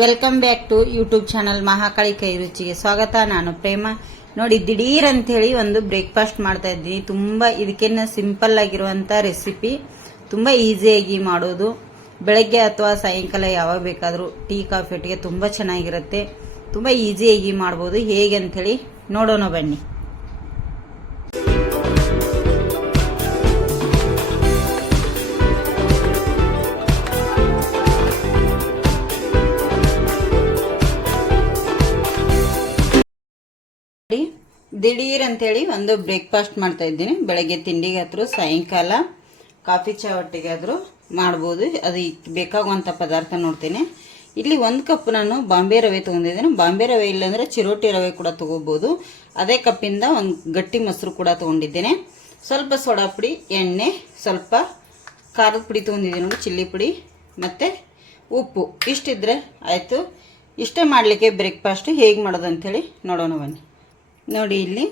Welcome back to YouTube channel Mahakali ಕೈ ರುಚಿಗೆ ಸ್ವಾಗತ. ನಾನು ಪ್ರೇಮ. ನೋಡಿ, ದಿಢೀರ್ ಅಂತ ಹೇಳಿ ಒಂದು ಬ್ರೇಕ್ಫಾಸ್ಟ್ ಮಾಡ್ತಾ ಇದ್ದೀನಿ. ತುಂಬಾ ಇದಕ್ಕಿನ್ನ ಸಿಂಪಲ್ ಆಗಿರುವಂತ ರೆಸಿಪಿ. ತುಂಬಾ ಈಸಿಯಾಗಿ ಮಾಡೋದು. ಬೆಳಗ್ಗೆ ಅಥವಾ ಸಾಯಂಕಾಲ ಯಾವಾಗ ಬೇಕಾದರೂ ಟೀ, ಕಾಫಿ ಒಟ್ಟಿಗೆ ತುಂಬಾ ಚೆನ್ನಾಗಿರುತ್ತೆ. ತುಂಬಾ ಈಸಿಯಾಗಿ ಮಾಡ್ಬೋದು. ಹೇಗೆ ಅಂತ ಹೇಳಿ ನೋಡೋಣ ಬನ್ನಿ. ದಿಢೀರ್ ಅಂತೇಳಿ ಒಂದು ಬ್ರೇಕ್ಫಾಸ್ಟ್ ಮಾಡ್ತಾ ಇದ್ದೀನಿ. ಬೆಳಗ್ಗೆ ತಿಂಡಿಗಾದರೂ ಸಾಯಂಕಾಲ ಕಾಫಿ ಆದ್ರೂ ಮಾಡ್ಬೋದು. ಅದು ಬೇಕಾಗುವಂಥ ಪದಾರ್ಥ ನೋಡ್ತೀನಿ. ಇಲ್ಲಿ ಒಂದು ಕಪ್ ನಾನು ಬಾಂಬೆ ರವೆ ತೊಗೊಂಡಿದ್ದೀನಿ. ಬಾಂಬೆ ರವೆ ಇಲ್ಲಾಂದರೆ ಚಿರೋಟಿ ರವೆ ಕೂಡ ತೊಗೋಬೋದು. ಅದೇ ಕಪ್ಪಿಂದ ಒಂದು ಗಟ್ಟಿ ಮೊಸರು ಕೂಡ ತೊಗೊಂಡಿದ್ದೇನೆ. ಸ್ವಲ್ಪ ಸೋಡಾ ಪುಡಿ, ಎಣ್ಣೆ, ಸ್ವಲ್ಪ ಖಾರದ ಪುಡಿ ತೊಗೊಂಡಿದ್ದೀನಿ ಚಿಲ್ಲಿ ಪುಡಿ ಮತ್ತು ಉಪ್ಪು. ಇಷ್ಟಿದ್ರೆ ಆಯಿತು. ಇಷ್ಟೇ ಮಾಡಲಿಕ್ಕೆ ಬ್ರೇಕ್ಫಾಸ್ಟ್ ಹೇಗೆ ಮಾಡೋದು ಅಂಥೇಳಿ ನೋಡೋಣ ಬನ್ನಿ. ನೋಡಿ ಇಲ್ಲಿ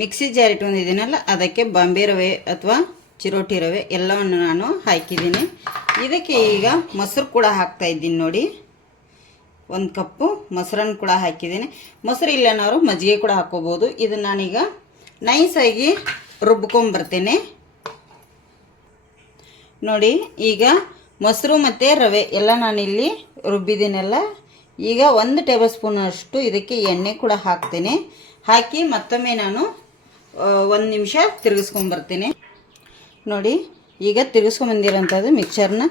ಮಿಕ್ಸಿ ಜಾರ್ ಇಟ್ಕೊಂಡಿದ್ದೀನಲ್ಲ, ಅದಕ್ಕೆ ಬಾಂಬೆ ರವೆ ಅಥವಾ ಚಿರೋಟಿ ರವೆ ಎಲ್ಲವನ್ನು ನಾನು ಹಾಕಿದ್ದೀನಿ. ಇದಕ್ಕೆ ಈಗ ಮೊಸರು ಕೂಡ ಹಾಕ್ತಾ ಇದ್ದೀನಿ ನೋಡಿ. ಒಂದು ಕಪ್ಪು ಮೊಸರನ್ನು ಕೂಡ ಹಾಕಿದ್ದೀನಿ. ಮೊಸರು ಇಲ್ಲನವರು ಮಜ್ಜಿಗೆ ಕೂಡ ಹಾಕೋಬೋದು. ಇದನ್ನು ನಾನೀಗ ನೈಸಾಗಿ ರುಬ್ಕೊಂಬರ್ತೇನೆ ನೋಡಿ, ಈಗ ಮೊಸರು ಮತ್ತು ರವೆ ಎಲ್ಲ ನಾನಿಲ್ಲಿ ರುಬ್ಬಿದ್ದೀನಲ್ಲ. ಈಗ ಒಂದು ಟೇಬಲ್ ಸ್ಪೂನ್ ಅಷ್ಟು ಇದಕ್ಕೆ ಎಣ್ಣೆ ಕೂಡ ಹಾಕ್ತೇನೆ. ಹಾಕಿ ಮತ್ತೊಮ್ಮೆ ನಾನು ಒಂದು ನಿಮಿಷ ತಿರುಗಿಸ್ಕೊಂಬರ್ತೀನಿ ನೋಡಿ, ಈಗ ತಿರುಗಿಸ್ಕೊಂಬಂದಿರೋಂಥದ್ದು ಮಿಕ್ಸರ್ನ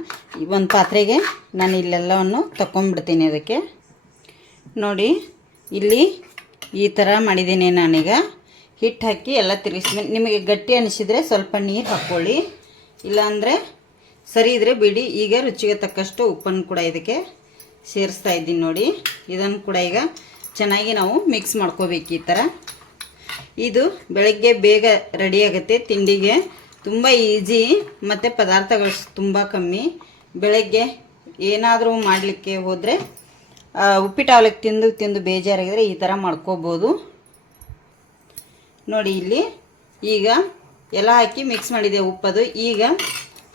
ಒಂದು ಪಾತ್ರೆಗೆ ನಾನು ಇಲ್ಲೆಲ್ಲವನ್ನು ತಗೊಂಡ್ಬಿಡ್ತೀನಿ ಅದಕ್ಕೆ. ನೋಡಿ, ಇಲ್ಲಿ ಈ ಥರ ಮಾಡಿದ್ದೀನಿ ನಾನೀಗ. ಹಿಟ್ಟು ಹಾಕಿ ಎಲ್ಲ ತಿರುಗಿಸ್ತೀನಿ. ನಿಮಗೆ ಗಟ್ಟಿ ಅನಿಸಿದರೆ ಸ್ವಲ್ಪ ನೀರು ಹಾಕ್ಕೊಳ್ಳಿ ಇಲ್ಲಾಂದರೆ ಸರಿ ಇದ್ರೆ ಬಿಡಿ. ಈಗ ರುಚಿಗೆ ತಕ್ಕಷ್ಟು ಉಪ್ಪನ್ನು ಕೂಡ ಇದಕ್ಕೆ ಸೇರಿಸ್ತಾ ಇದ್ದೀನಿ ನೋಡಿ. ಇದನ್ನು ಕೂಡ ಈಗ ಚೆನ್ನಾಗಿ ನಾವು ಮಿಕ್ಸ್ ಮಾಡ್ಕೋಬೇಕು ಈ ಥರ ಇದು ಬೆಳಗ್ಗೆ ಬೇಗ ರೆಡಿ ಆಗುತ್ತೆ. ತಿಂಡಿಗೆ ತುಂಬ ಈಸಿ ಮತ್ತು ಪದಾರ್ಥಗಳು ತುಂಬ ಕಮ್ಮಿ. ಬೆಳಗ್ಗೆ ಏನಾದರೂ ಮಾಡಲಿಕ್ಕೆ ಹೋದರೆ ಉಪ್ಪಿಟ್ಟು ಅವಲಕ್ಕಿ ತಿಂದು ತಿಂದು ಬೇಜಾರಾಗಿದ್ರೆ ಈ ಥರ ಮಾಡ್ಕೋಬೋದು. ನೋಡಿ ಇಲ್ಲಿ ಈಗ ಎಲ್ಲ ಹಾಕಿ ಮಿಕ್ಸ್ ಮಾಡಿದೆ ಉಪ್ಪದು. ಈಗ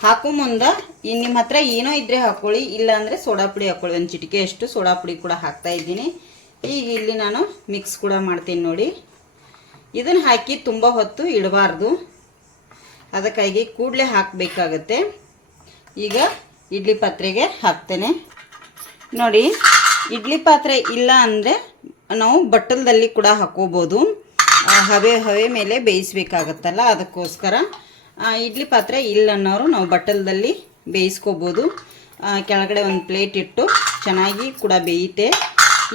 ಹಾಕೋ ಮುಂದೆ ಇನ್ನು ನಿಮ್ಮ ಹತ್ರ ಏನೋ ಇದ್ದರೆ ಹಾಕ್ಕೊಳ್ಳಿ ಇಲ್ಲಾಂದರೆ ಸೋಡಾ ಪುಡಿ ಹಾಕ್ಕೊಳ್ಳಿ ಒಂದು ಚಿಟಿಕೆ ಅಷ್ಟು ಸೋಡಾ ಪುಡಿ ಕೂಡ ಹಾಕ್ತಾ ಇದ್ದೀನಿ. ಈಗ ಇಲ್ಲಿ ನಾನು ಮಿಕ್ಸ್ ಕೂಡ ಮಾಡ್ತೀನಿ ನೋಡಿ. ಇದನ್ನು ಹಾಕಿ ತುಂಬ ಹೊತ್ತು ಇಡಬಾರ್ದು. ಅದಕ್ಕಾಗಿ ಕೂಡಲೇ ಹಾಕಬೇಕಾಗತ್ತೆ. ಈಗ ಇಡ್ಲಿ ಪಾತ್ರೆಗೆ ಹಾಕ್ತೇನೆ. ನೋಡಿ, ಇಡ್ಲಿ ಪಾತ್ರೆ ಇಲ್ಲ ಅಂದರೆ ನಾವು ಬಟ್ಟಲದಲ್ಲಿ ಕೂಡ ಹಾಕೋಬೋದು. ಹವೆ ಹವೆ ಮೇಲೆ ಬೇಯಿಸ್ಬೇಕಾಗತ್ತಲ್ಲ, ಅದಕ್ಕೋಸ್ಕರ. ಇಡ್ಲಿ ಪಾತ್ರೆ ಇಲ್ಲ ಅನ್ನೋರು ನಾವು ಬಟ್ಟಲದಲ್ಲಿ ಬೇಯಿಸ್ಕೋಬೋದು. ಕೆಳಗಡೆ ಒಂದು ಪ್ಲೇಟ್ ಇಟ್ಟು ಚೆನ್ನಾಗಿ ಕೂಡ ಬೇಯುತ್ತೆ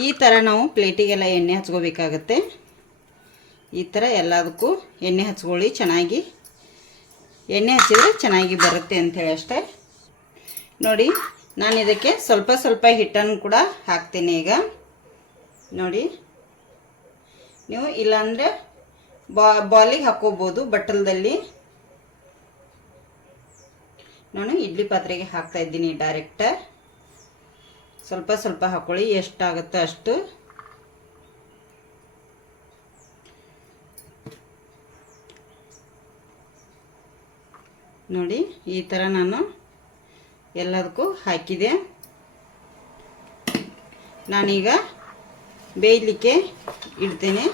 ಈ ಥರ ನಾವು ಪ್ಲೇಟಿಗೆಲ್ಲ ಎಣ್ಣೆ ಹಚ್ಕೋಬೇಕಾಗತ್ತೆ. ಈ ಥರ ಎಲ್ಲದಕ್ಕೂ ಎಣ್ಣೆ ಹಚ್ಕೊಳ್ಳಿ, ಚೆನ್ನಾಗಿ. ಎಣ್ಣೆ ಹಚ್ಚಿದ್ರೆ ಚೆನ್ನಾಗಿ ಬರುತ್ತೆ ಅಂಥೇಳಿ ಅಷ್ಟೇ. ನೋಡಿ, ನಾನು ಇದಕ್ಕೆ ಸ್ವಲ್ಪ ಸ್ವಲ್ಪ ಹಿಟ್ಟನ್ನು ಕೂಡ ಹಾಕ್ತೀನಿ ಈಗ. ನೋಡಿ, ನೀವು ಇಲ್ಲಾಂದರೆ ಬಾ, ಬಾಲಿಗೆ ಹಾಕೋಬೋದು ಬಟ್ಟಲದಲ್ಲಿ. ನಾನು ಇಡ್ಲಿ ಪಾತ್ರೆಗೆ ಹಾಕ್ತಾ ಇದ್ದೀನಿ ಡೈರೆಕ್ಟ. ಸ್ವಲ್ಪ ಸ್ವಲ್ಪ ಹಾಕೊಳ್ಳಿ. ಎಷ್ಟಾಗುತ್ತೋ ಅಷ್ಟು. ನೋಡಿ, ಈ ಥರ ನಾನು ಎಲ್ಲದಕ್ಕೂ ಹಾಕಿದೆ. ನಾನೀಗ ಬೇಯಲಿಕ್ಕೆ ಇಡ್ತೇನೆ.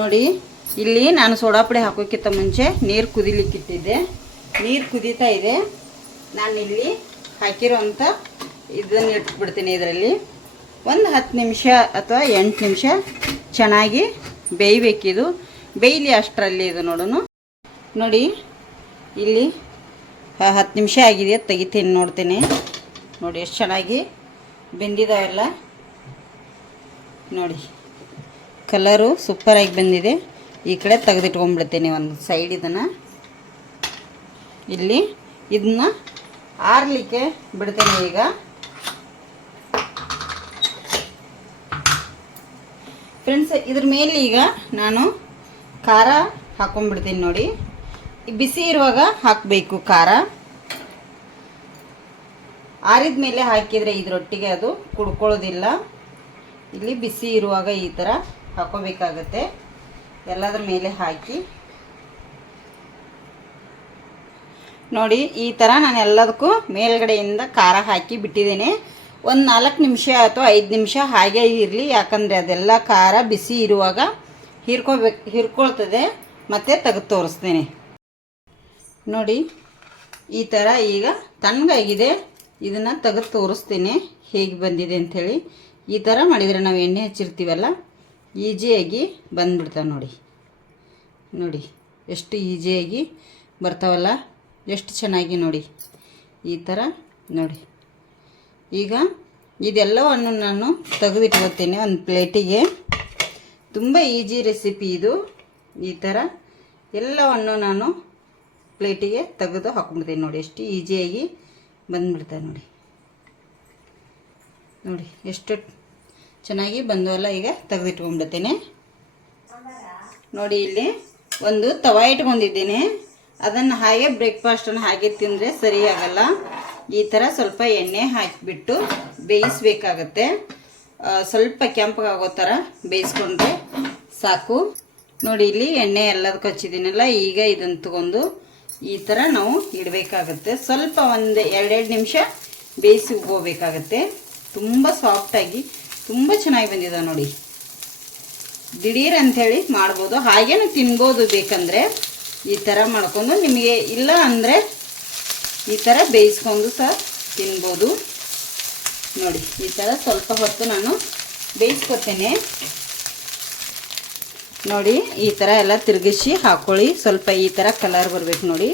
ನೋಡಿ, ಇಲ್ಲಿ ನಾನು ಸೋಡಾಪುಡಿ ಹಾಕೋಕ್ಕಿಂತ ಮುಂಚೆ ನೀರು ಕುದಿಲಿಕ್ಕಿಟ್ಟಿದ್ದೆ. ನೀರು ಕುದೀತಾ ಇದೆ. ನಾನು ಇಲ್ಲಿ ಹಾಕಿರೋಂಥ ಇದನ್ನು ಇಟ್ಬಿಡ್ತೀನಿ ಇದರಲ್ಲಿ. ಒಂದು ಹತ್ತು ನಿಮಿಷ ಅಥವಾ ಎಂಟು ನಿಮಿಷ ಚೆನ್ನಾಗಿ ಬೇಯಬೇಕಿದು. ಬೇಯಲಿ ಅಷ್ಟರಲ್ಲಿ ಇದು ನೋಡೋಣ ನೋಡಿ, ಇಲ್ಲಿ ಹತ್ತು ನಿಮಿಷ ಆಗಿದೆ, ತೆಗಿತೀನಿ, ನೋಡ್ತೀನಿ. ನೋಡಿ, ಎಷ್ಟು ಚೆನ್ನಾಗಿ ಬೆಂದಿದಾವೆಲ್ಲ ನೋಡಿ ಕಲರು ಸೂಪರಾಗಿ ಬಂದಿದೆ. ಈ ಕಡೆ ತೆಗೆದಿಟ್ಕೊಂಡ್ಬಿಡ್ತೀನಿ ಒಂದು ಸೈಡ್ ಇದನ್ನು. ಇಲ್ಲಿ ಇದನ್ನ ಆರಲಿಕ್ಕೆ ಬಿಡ್ತೇನೆ ಈಗ. ಫ್ರೆಂಡ್ಸ್ ಇದ್ರ ಮೇಲೆ ಈಗ ನಾನು ಖಾರ ಹಾಕೊಂಡ್ಬಿಡ್ತೀನಿ ನೋಡಿ. ಬಿಸಿ ಇರುವಾಗ ಹಾಕಬೇಕು ಖಾರ. ಆರಿದ ಮೇಲೆ ಹಾಕಿದರೆ ಇದರೊಟ್ಟಿಗೆ ಅದು ಕುಡ್ಕೊಳ್ಳೋದಿಲ್ಲ. ಇಲ್ಲಿ ಬಿಸಿ ಇರುವಾಗ ಈ ಥರ ಹಾಕೋಬೇಕಾಗತ್ತೆ. ಎಲ್ಲದರ ಮೇಲೆ ಹಾಕಿ ನೋಡಿ, ಈ ಥರ ನಾನು ಎಲ್ಲದಕ್ಕೂ ಮೇಲ್ಗಡೆಯಿಂದ ಖಾರ ಹಾಕಿ ಬಿಟ್ಟಿದ್ದೇನೆ. ಒಂದು ನಾಲ್ಕು ನಿಮಿಷ ಅಥವಾ ಐದು ನಿಮಿಷ ಹಾಗೆ ಇರಲಿ, ಯಾಕಂದರೆ ಅದೆಲ್ಲ ಖಾರ ಬಿಸಿ ಇರುವಾಗ ಹೀರ್ಕೋಬೇಕು ಹೀರ್ಕೊಳ್ತದೆ, ಮತ್ತು ತೆಗೆದು ತೋರಿಸ್ತೇನೆ. ನೋಡಿ, ಈ ಥರ ಈಗ ತಣ್ಣಗಾಗಿದೆ. ಇದನ್ನು ತೆಗೆದು ತೋರಿಸ್ತೀನಿ, ಹೇಗೆ ಬಂದಿದೆ ಅಂಥೇಳಿ. ಈ ಥರ ಮಾಡಿದರೆ ನಾವು ಎಣ್ಣೆ ಹಚ್ಚಿರ್ತೀವಲ್ಲ, ಈಜಿಯಾಗಿ ಬಂದ್ಬಿಡ್ತಾವೆ ನೋಡಿ. ನೋಡಿ, ಎಷ್ಟು ಈಜಿಯಾಗಿ ಬರ್ತಾವಲ್ಲ. ಎಷ್ಟು ಚೆನ್ನಾಗಿ ನೋಡಿ. ಈ ಥರ ನೋಡಿ. ಈಗ ಇದೆಲ್ಲವನ್ನು ನಾನು ತೆಗೆದಿಟ್ಕೊತೀನಿ ಒಂದು ಪ್ಲೇಟಿಗೆ. ತುಂಬ ಈಜಿ ರೆಸಿಪಿ ಇದು. ಈ ಥರ ಎಲ್ಲವನ್ನು ನಾನು ಪ್ಲೇಟಿಗೆ ತೆಗೆದು ಹಾಕ್ಬಿಡ್ತೀನಿ ನೋಡಿ. ಎಷ್ಟು ಈಜಿಯಾಗಿ ಬಂದ್ಬಿಡ್ತಾರೆ ನೋಡಿ. ನೋಡಿ, ಎಷ್ಟು ಚೆನ್ನಾಗಿ ಬಂದವಲ್ಲ ಈಗ ತೆಗೆದಿಟ್ಕೊಂಡ್ಬಿಡ್ತೇನೆ. ನೋಡಿ, ಇಲ್ಲಿ ಒಂದು ತವ ಇಟ್ಕೊಂಡಿದ್ದೀನಿ. ಅದನ್ನು ಹಾಗೆ ಬ್ರೇಕ್ಫಾಸ್ಟನ್ನು ಹಾಗೆ ತಿಂದರೆ ಸರಿಯಾಗಲ್ಲ ಈ ಥರ ಸ್ವಲ್ಪ ಎಣ್ಣೆ ಹಾಕಿಬಿಟ್ಟು ಬೇಯಿಸ್ಬೇಕಾಗತ್ತೆ. ಸ್ವಲ್ಪ ಕೆಂಪಗಾಗೋ ಥರ ಬೇಯಿಸ್ಕೊಂಡ್ರೆ ಸಾಕು. ನೋಡಿ, ಇಲ್ಲಿ ಎಣ್ಣೆ ಎಲ್ಲದಕ್ಕೆ ಹಚ್ಚಿದ್ದೀನಲ್ಲ, ಈಗ ಇದನ್ನು ತಗೊಂಡು ಈ ಥರ ನಾವು ಇಡಬೇಕಾಗತ್ತೆ. ಸ್ವಲ್ಪ ಒಂದು ಎರಡೆರಡು ನಿಮಿಷ ಬೇಯಿಸಿ ಹೋಗಬೇಕಾಗತ್ತೆ ತುಂಬ ಸಾಫ್ಟಾಗಿ ತುಂಬ ಚೆನ್ನಾಗಿ ಬಂದಿದೆ ನೋಡಿ. ದಿಢೀರ್ ಅಂಥೇಳಿ ಮಾಡ್ಬೋದು. ಹಾಗೇನು ತಿನ್ಬೋದು ಬೇಕಂದರೆ. ಈ ಥರ ಮಾಡ್ಕೊಂಡು ನಿಮಗೆ ಇಲ್ಲ ಅಂದರೆ ಈ ಥರ ಬೇಯಿಸ್ಕೊಂಡು ಸಹ ತಿನ್ಬೋದು. ನೋಡಿ, ಈ ಥರ ಸ್ವಲ್ಪ ಹೊತ್ತು ನಾನು ಬೇಯಿಸ್ಕೊತೇನೆ. ನೋಡಿ, ಈ ಥರ ಎಲ್ಲ ತಿರುಗಿಸಿ ಹಾಕ್ಕೊಳ್ಳಿ ಸ್ವಲ್ಪ ಈ ಥರ ಕಲರ್ ಬರಬೇಕು ನೋಡಿ.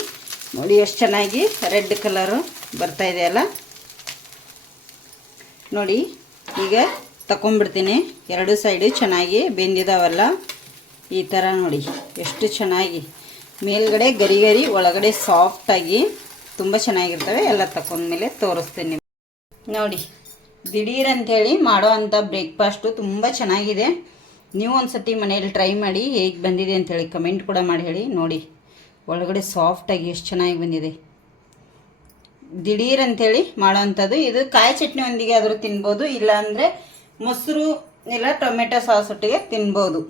ನೋಡಿ, ಎಷ್ಟು ಚೆನ್ನಾಗಿ ರೆಡ್ ಕಲರು ಬರ್ತಾ ಇದೆಯಲ್ಲ ನೋಡಿ, ಈಗ ತಗೊಂಡ್ಬಿಡ್ತೀನಿ ಎರಡು ಸೈಡು ಚೆನ್ನಾಗಿ ಬೆಂದಿದಾವಲ್ಲ. ಈ ಥರ ನೋಡಿ, ಎಷ್ಟು ಚೆನ್ನಾಗಿ. ಮೇಲ್ಗಡೆ ಗರಿ ಗರಿ, ಒಳಗಡೆ ಸಾಫ್ಟಾಗಿ ತುಂಬ ಚೆನ್ನಾಗಿರ್ತವೆ. ಎಲ್ಲ ತಗೊಂಡ್ಮೇಲೆ ತೋರಿಸ್ತೀನಿ ನೋಡಿ, ದಿಢೀರ್ ಅಂಥೇಳಿ ಮಾಡೋ ಅಂಥ ಬ್ರೇಕ್ಫಾಸ್ಟು ತುಂಬ ಚೆನ್ನಾಗಿದೆ. ನೀವು ಒಂದು ಸತಿ ಮನೇಲಿ ಟ್ರೈ ಮಾಡಿ ಹೇಗೆ ಬಂದಿದೆ ಅಂಥೇಳಿ ಕಮೆಂಟ್ ಕೂಡ ಮಾಡಿ ಹೇಳಿ. ನೋಡಿ, ಒಳಗಡೆ ಸಾಫ್ಟಾಗಿ ಎಷ್ಟು ಚೆನ್ನಾಗಿ ಬಂದಿದೆ. ದಿಢೀರ್ ಅಂಥೇಳಿ ಮಾಡೋ ಅಂಥದ್ದು. ಇದು ಕಾಯಿ ಚಟ್ನಿ ಒಂದಿಗೆ ಆದರೂ ತಿನ್ಬೋದು, ಇಲ್ಲಾಂದರೆ ಮೊಸರು, ಇಲ್ಲ ಟೊಮೆಟೊ ಸಾಸ್ ಒಟ್ಟಿಗೆ ತಿನ್ಬೋದು.